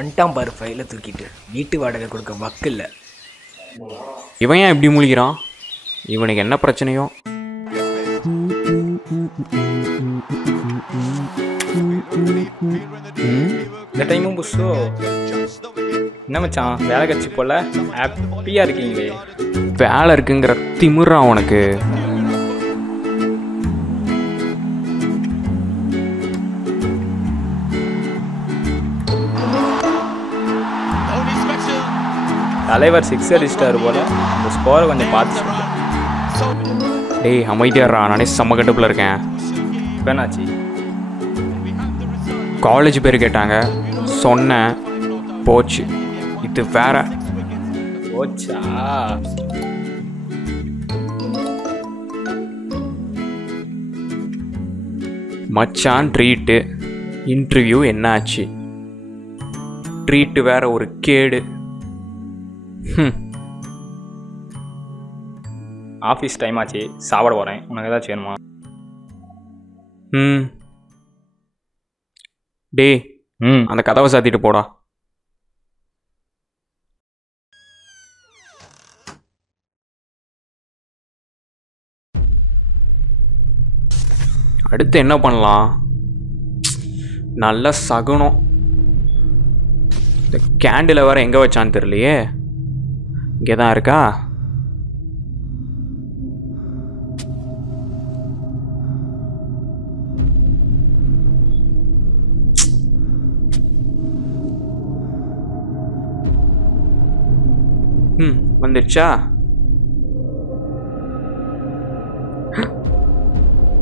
வந்துட்டான் பாரு ஃபைலை தூக்கிட்டு. வீட்டு வாடகை கொடுக்க வக்கு இல்லை. இவன் ஏன் இப்படி மூழ்கிறான்? இவனுக்கு என்ன பிரச்சனையோ? இந்த டைமும் புஷோ என்ன மச்சான் வேலை கட்சி போல ஹாப்பியாக இருக்கீங்களே? வேலை இருக்குங்கிற திமிரான் உனக்கு. தலைவர் 6 அடிச்சிட்டாரு போல. இந்த ஸ்கோரை கொஞ்சம் பார்த்து சொல்லுங்க. டேய் அமைதியாடுறா, நானே செம்ம கட்டுப்பில் இருக்கேன். இப்போ என்னாச்சு? காலேஜ் பேர் கேட்டாங்க, சொன்னேன், போச்சு. இது வேற. போச்சா? மச்சான் ட்ரீட்டு. இன்டர்வியூ என்ன ஆச்சு? ட்ரீட்டு வேற ஒரு கேடு. ஆஃபீஸ் டைம் ஆச்சு, சாப்பிட போகிறேன். உனக்கு ஏதாச்சும் வேணுமா? டே அந்த கதவை சாத்திட்டு போடா. அடுத்து என்ன பண்ணலாம்? நல்ல சகுனம். இந்த கேண்டில் வேற எங்கே வச்சான்னு தெரியலையே. இங்கே தான் இருக்கா? வந்துடுச்சா?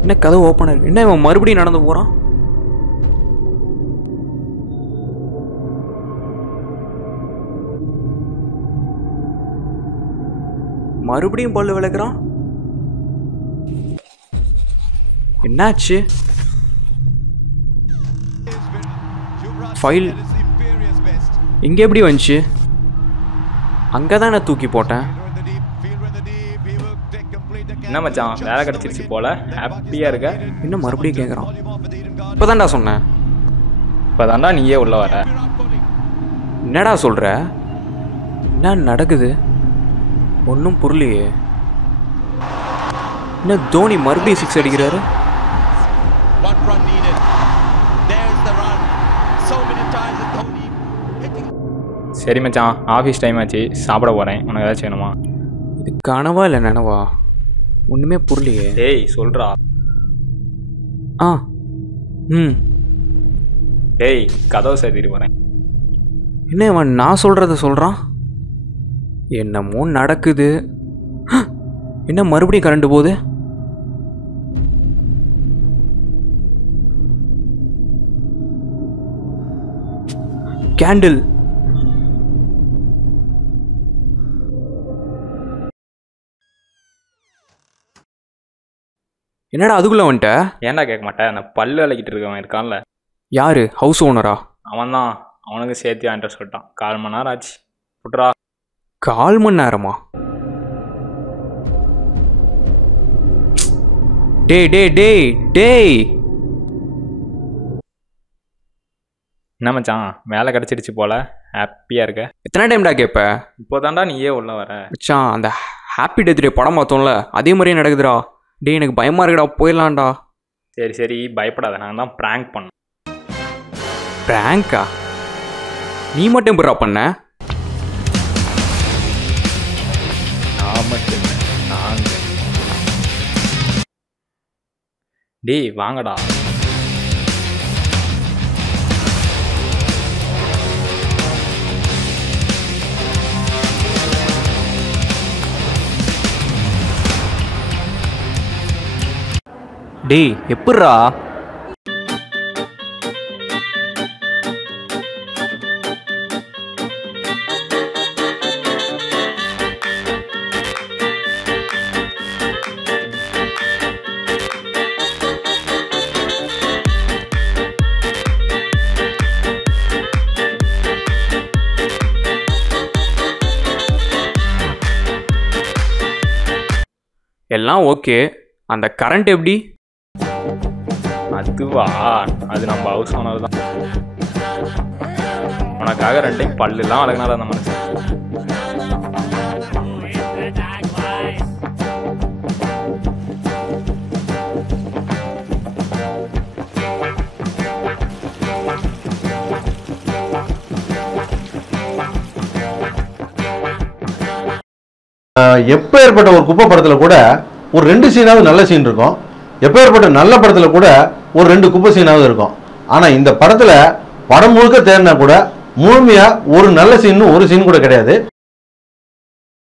என்ன கதவு ஓப்பன் இருக்கு? என்ன இவன் மறுபடியும் நடந்து போறான்? மறுபடியும் பல்லு விளக்குறான். என்னாச்சு? ஃபைல் இங்கே எப்படி வந்துச்சு? அங்கே தான் நான் தூக்கி போட்டேன். என்ன மச்சான் வேலை கிடச்சிருச்சு போல ஹாப்பியாக இருக்க? இன்னும் மறுபடியும் கேட்குறான். இப்போ தான்டா சொன்னேன். இப்போ தான்டா நீயே உள்ள வர. என்னடா சொல்கிற? என்ன நடக்குது? ஒன்றும் புரியலையே. என்ன தோனி மறுபடியும் 6 அடிக்கிறாரு? சரி மச்சான் ஆஃபீஸ் டைம் ஆச்சு, சாப்பிட போகிறேன். உனக்கு ஏதாச்சும் வேணுமா? இது கனவா இல்லை நினவா? ஒன்றுமே புரியலையே. டேய் சொல்கிறா. டேய் கதவை சேர்த்திட்டு போகிறேன். என்ன இவன் நான் சொல்கிறத சொல்கிறான்? என்னமோ நடக்குது. என்ன மறுபடியும் கரண்ட் போகுது? கேண்டில். என்னடா அதுக்குள்ளே வந்துட்ட? ஏன்டா கேட்க மாட்டேன்? அந்த பல்லு விளக்கிட்டு இருக்கவன் இருக்கான்ல. யாரு? ஹவுஸ் ஓனரா? அவன் தான். அவனுக்கு சேர்த்து வாங்கிட்டு சொல்லிட்டான். 1/4 மணி நேரம் ஆச்சு. புட்ரா. 1/4 மணி நேரமா? டேய் டேய் டேய் டேய். என்ன மச்சான் வேலை கிடச்சிருச்சு போல ஹாப்பியாக இருக்க? எத்தனை டைம்டா கேட்ப? இப்போ தான்டா நீயே உள்ள வர. மச்சான் அந்த ஹாப்பி டெத் டே படம் பார்த்தோம்ல, அதே மாதிரியே நடக்குதுடா. டே எனக்கு பயமாக இருக்குடா, போயிடலாம்டா. சரி சரி பயப்படாத, நான் தான் ப்ராங்க் பண்ணேன். ப்ராங்கா? நீ மட்டும் எப்படிடா பண்ண? நான் மட்டும் நாங்க. டேய் வாங்கடா. டேய் எப்பட்றா? எல்லாம் ஓகே, அந்த கரண்ட் எப்படி? அதுவா, அது நம்ம ஹவுஸ் ஓனர் தான். உனக்காக 2 டைம் பல்லுலாம் அழகுனால அந்த மனுஷன். எப்பேற்பட்ட ஒரு குப்பை படத்துல கூட ஒரு 2 சீனாவது நல்ல சீன் இருக்கும், எப்பேற்பட்ட நல்ல படத்துல கூட ஒரு 2 குப்பை சீனாவது இருக்கும். ஆனா இந்த படத்துல படம் முழுக்க தேடினா கூட முழுமையா ஒரு நல்ல சீன் ஒரு சீன் கூட கிடையாது.